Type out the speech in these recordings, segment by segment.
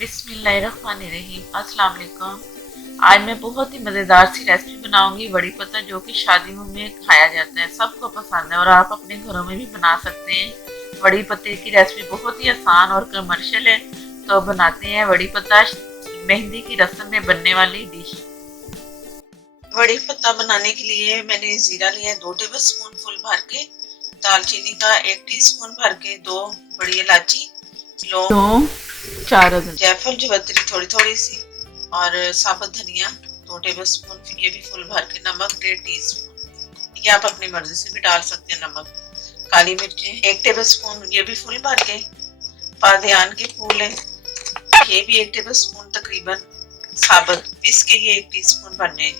बिस्मिल्लाहिर्रहमानिर्रहीम। अस्सलाम वालेकुम। आज मैं बहुत ही मज़ेदार सी रेसिपी बनाऊंगी वड़ी पत्ता, जो कि शादियों में खाया जाता है, सबको पसंद है और आप अपने घरों में भी बना सकते हैं। वड़ी पत्ते की रेसिपी बहुत ही आसान और कमर्शियल है। तो बनाते हैं वड़ी पत्ता, मेहंदी की रस्म में बनने वाली डिश। वड़ी पत्ता बनाने के लिए मैंने जीरा लिया 2 टेबल स्पून फुल भर के, दालचीनी का 1 टीस्पून भर के, 2 बड़ी इलायची, लौंग, 4 जायफल जवित्री थोड़ी थोड़ी सी, और साबुत धनिया 2 टेबल स्पून, ये भी फुल भर के, नमक 1.5 टीस्पून, ये आप अपनी मर्जी से भी डाल सकते हैं नमक। काली मिर्चें 1 टेबल स्पून, ये भी फुल भर के। पादयान के फूल है, ये भी 1 टेबल स्पून तकरीबन साबुत, इसके ये 1 टीस्पून बनने।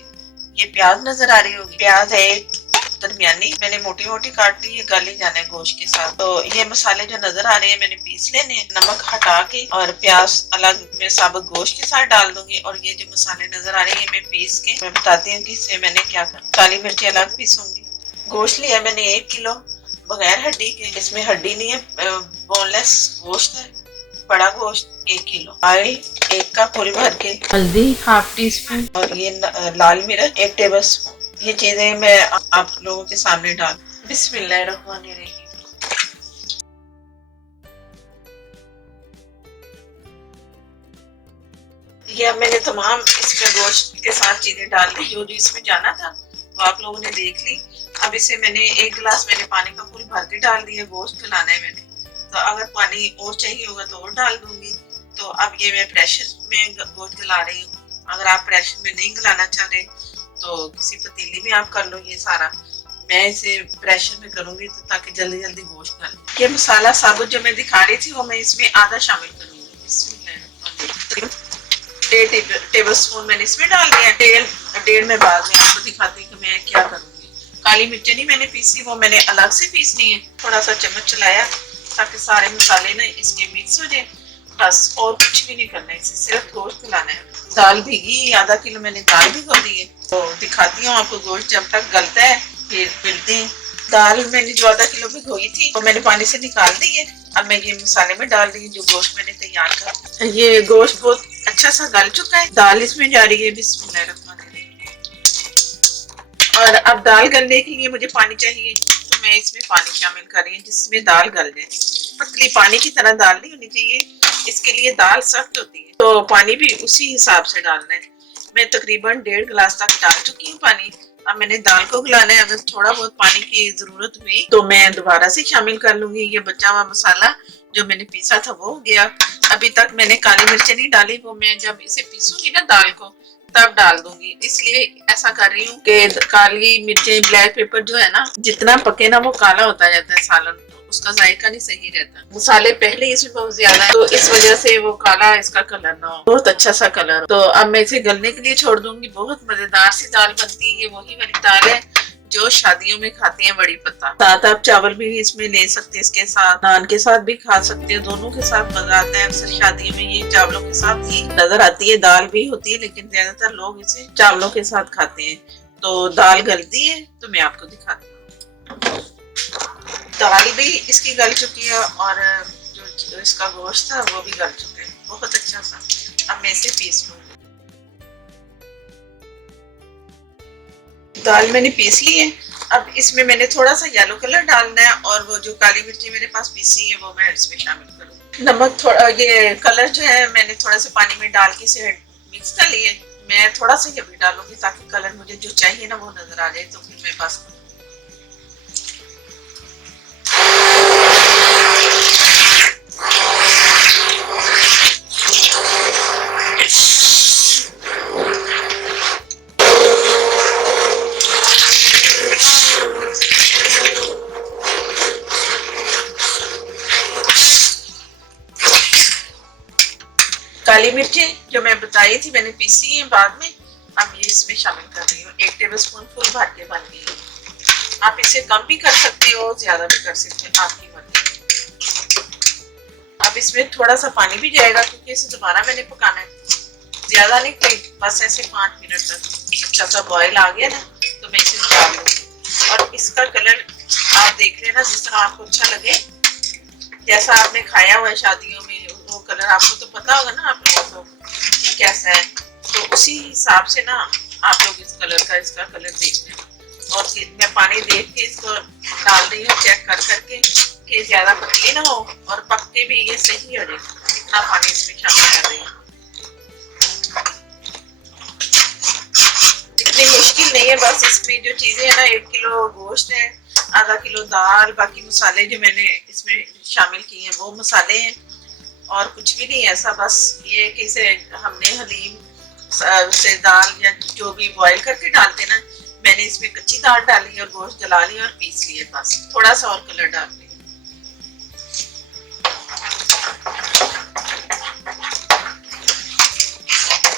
ये प्याज नजर आ रही होगी, प्याज है दरमियानी, मैंने मोटी मोटी काट ली, ये गल जाना है गोश्त के साथ। तो ये मसाले जो नजर आ रहे हैं मैंने पीस लेने हैं, नमक हटा के, और प्याज अलग मैं साबुत गोश्त के साथ डाल दूंगी, और ये जो मसाले नजर आ रहे हैं मैं पीस के मैं बताती हूँ कि इससे मैंने क्या करना। काली मिर्ची अलग पीसूंगी। गोश्त लिया मैंने 1 किलो बगैर हड्डी के, इसमें हड्डी नहीं है, बोनलेस गोश्त है, बड़ा गोश्त 1 किलो। ऑयल 1 कप फुल भर के, हल्दी ½ टीस्पून, और ये लाल मिर्च 1 टेबल स्पून। ये चीजें मैं आप लोगों के सामने डाल। बिस्मिल्लाहिर्रहमानिर्रहीम। ये अब मैंने तमाम इसमें गोश्त के साथ चीजें डाल दी, जो जो इसमें जाना था वो आप लोगों ने देख ली। अब इसे मैंने 1 गिलास मैंने पानी का फुल भर के डाल दिया, गोश्त गलाना है मैंने, तो अगर पानी और चाहिए होगा तो और डाल दूंगी। तो अब ये मैं प्रेशर में गोश्त गला रही हूँ। अगर आप प्रेशर में नहीं गलाना चाह रहे तो किसी पतीली में आप कर लो ये सारा, मैं इसे प्रेशर में करूंगी तो ताकि जल्दी जल्दी गोश्त गले। ये मसाला साबुत जो मैं दिखा रही थी वो मैं इसमें आधा शामिल करूंगी। 1.5 टेबल स्पून मैंने इसमें डाल दिया। डेढ़ में बाद में आपको दिखाती हूँ कि मैं क्या करूंगी। काली मिर्ची नहीं मैंने पीसी, वो मैंने अलग से पीसनी है। थोड़ा सा चम्मच चलाया ताकि सारे मसाले ना इसके मिक्स हो जाए, बस और कुछ भी नहीं करना है, इसे सिर्फ गोश्त मिलाना है। दाल भीगी, आधा किलो मैंने दाल भिगो दी है, तो दिखाती हूँ आपको गोश्त जब तक गलता है फिर मिलते हैं। दाल मैंने जो आधा किलो भिगोई थी वो मैंने पानी से निकाल दी है। अब मैं ये मसाले में डाल दी जो गोश्त मैंने तैयार कर। ये गोश्त बहुत अच्छा सा गल चुका है, दाल इसमें जा रही है। बिस्मिल्लाहिर्रहमानिर्रहीम। और अब दाल गलने के लिए मुझे पानी चाहिए, तो मैं इसमें पानी शामिल कर रही हूँ जिसमें दाल गल जाए। पतली पानी की तरह दाल नहीं होनी चाहिए, इसके लिए दाल सख्त होती है, तो पानी भी उसी हिसाब से डालना है। मैं तकरीबन 1.5 गिलास तक डाल चुकी हूँ पानी। अब मैंने दाल को गलाना है, अगर थोड़ा बहुत पानी की जरूरत हुई तो मैं दोबारा से शामिल कर लूंगी। ये बचा हुआ मसाला जो मैंने पीसा था वो हो गया। अभी तक मैंने काली मिर्चें नहीं डाली, वो मैं जब इसे पीसूंगी ना दाल को तब डाल दूंगी, इसलिए ऐसा कर रही हूँ कि काली मिर्चें, ब्लैक पेपर जो है ना, जितना पके ना वो काला होता जाता है सालन, उसका जायका नहीं सही रहता। मसाले पहले इसमें बहुत ज्यादा है तो इस वजह से वो काला इसका कलर ना हो, बहुत अच्छा सा कलर। तो अब मैं इसे गलने के लिए छोड़ दूंगी। बहुत मजेदार सी दाल बनती है, ये वही वाली दाल है जो शादियों में खाते हैं वड़ी पत्ता। साथ आप चावल भी इसमें ले सकते हैं, इसके साथ नान के साथ भी खा सकते हैं, दोनों के साथ मजा आता है। अक्सर शादियों में ये चावलों के साथ ही नजर आती है, दाल भी होती है लेकिन ज्यादातर लोग इसे चावलों के साथ खाते हैं। तो दाल गलती है तो मैं आपको दिखाती हूँ। दाल भी इसकी गल चुकी है और जो इसका गोश्त था वो भी गल चुका है बहुत अच्छा सा। अब मैं इसे पीस लूंगी। दाल मैंने पीस ली है, अब इसमें मैंने थोड़ा सा येलो कलर डालना है, और वो जो काली मिर्ची मेरे पास पीसी है वो मैं इसमें शामिल करूँगी। नमक थोड़ा, ये कलर जो है मैंने थोड़ा सा पानी में डाल के इसे मिक्स कर लिए। मैं थोड़ा सा ये भी डालूंगी ताकि कलर मुझे जो चाहिए ना वो नजर आ जाए, तो फिर मैं बस काली मिर्चें जो मैं बताई थी मैंने पीसी है बाद में, अब ये इसमें शामिल कर रही हूँ। 1 टेबल स्पून फुल भर के बन गई। आप इसे कम भी कर सकते हो, ज्यादा भी कर सकते हो, आपकी मर्जी। अब इसमें थोड़ा सा पानी भी जाएगा क्योंकि इसे दोबारा मैंने पकाना है, ज्यादा नहीं, कोई बस ऐसे 5 मिनट तक अच्छा सा बॉयल आ गया ना तो मैं इसे उतार लूंगी। और इसका कलर आप देख लेना जिस तरह आपको अच्छा लगे, जैसा आपने खाया हुआ है शादियों में वो कलर आपको तो पता होगा ना आप लोगों कैसा है, तो उसी हिसाब से ना आप लोग इस कलर का इसका कलर देख लें। और मैं पानी देख के इसको डाल रही हूँ, चेक कर करके कि ज्यादा पतली ना हो और पक के भी ये सही हो जाए, इतना पानी इसमें शामिल कर रही हूँ। इतनी मुश्किल नहीं है, बस इसमें जो चीजें है ना, 1 किलो गोश्त है, आधा किलो दाल, बाकी मसाले जो मैंने इसमें शामिल किए हैं वो मसाले हैं, और कुछ भी नहीं ऐसा। बस ये कि इसे हमने हलीम से दाल या जो भी बॉईल करके डालते ना, मैंने इसमें कच्ची दाल डाली और गोश्त जला लिया और पीस लिए, बस थोड़ा सा और कलर डाल लिया।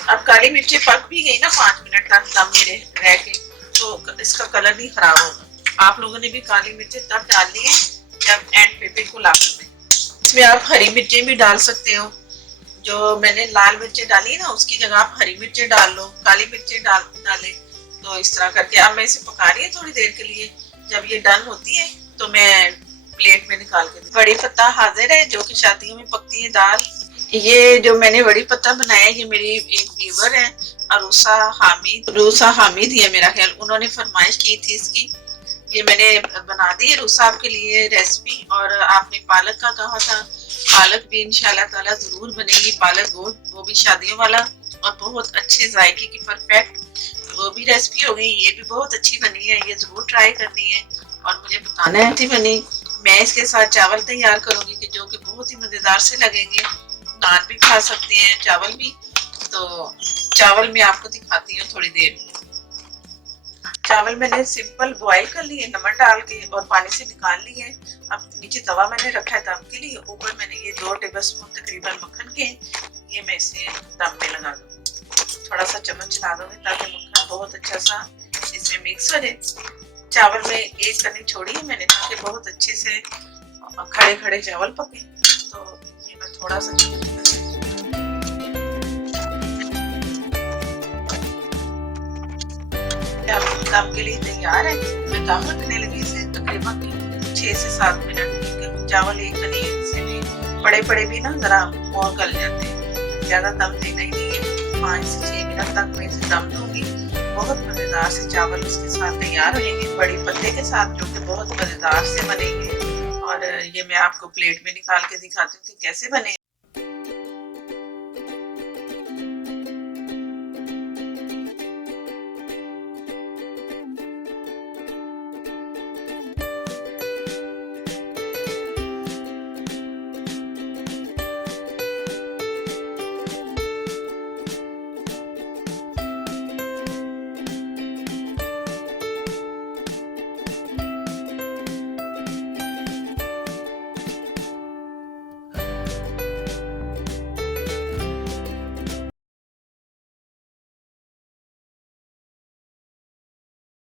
अब काली मिर्ची पक भी गई ना 5 मिनट तक दम में रह के, तो इसका कलर नहीं खराब होगा। आप लोगों ने भी काली मिर्ची तब डालनी है जब एंड पे बिल्कुल आखिर में। इसमें आप हरी मिर्चें भी डाल सकते हो, जो मैंने लाल मिर्चें डाली ना उसकी जगह आप हरी मिर्चें डाल लो, काली मिर्चें डालें। तो इस तरह करके अब मैं इसे पका रही है थोड़ी देर के लिए। जब ये डन होती है तो मैं प्लेट में निकाल के बड़ी पत्ता हाजिर है, जो कि शादियों में पकती है दाल। ये जो मैंने बड़ी पत्ता बनाया, ये मेरी एक व्यूवर है रूसा हामिद ही है मेरा ख्याल, उन्होंने फरमाइश की थी इसकी। ये मैंने बना दी है रूसा आपके लिए रेसिपी। और आपने पालक का कहा था, पालक भी इंशाल्लाह ताला जरूर बनेगी, पालक गोश्त, वो भी शादियों वाला और बहुत अच्छे जायके की परफेक्ट वो भी रेसिपी हो गई। ये भी बहुत अच्छी बनी है, ये जरूर ट्राई करनी है और मुझे बताना है अच्छी बनी। मैं इसके साथ चावल तैयार करूंगी कि जो कि बहुत ही मजेदार से लगेंगे, नान भी खा सकते हैं, चावल भी। तो चावल मैं आपको दिखाती हूँ थोड़ी देर में। चावल मैंने सिंपल बॉईल कर लिए नमक डाल के और पानी से निकाल लिए। अब नीचे तवा मैंने रखा है दम के लिए, ऊपर मैंने ये 2 टेबलस्पून तकरीबन मक्खन के, ये मैं इसे दम में लगा दूंगी। थोड़ा सा चम्मच चला दूंगी ताकि मक्खन बहुत अच्छा सा इसमें मिक्स हो जाए। चावल में एक कनी छोड़ी है मैंने ताकि बहुत अच्छे से खड़े खड़े चावल पके। तो ये मैं थोड़ा सा दम के लिए तैयार है। मैं दम रखने लगी इसे तकरीबन 6 से 7 मिनट, क्योंकि चावल एक कनी से भी बड़े भी ना जरा और गल जाते हैं, ज्यादा दम देना ही नहीं है। 5 से 6 मिनट तक मैं इसे दम दूंगी। बहुत मजेदार से चावल उसके साथ तैयार हो जाएंगे, बड़ी पत्ते के साथ, जो कि बहुत मजेदार से बनेंगे। और ये मैं आपको प्लेट में निकाल के दिखाती हूँ कि कैसे बने।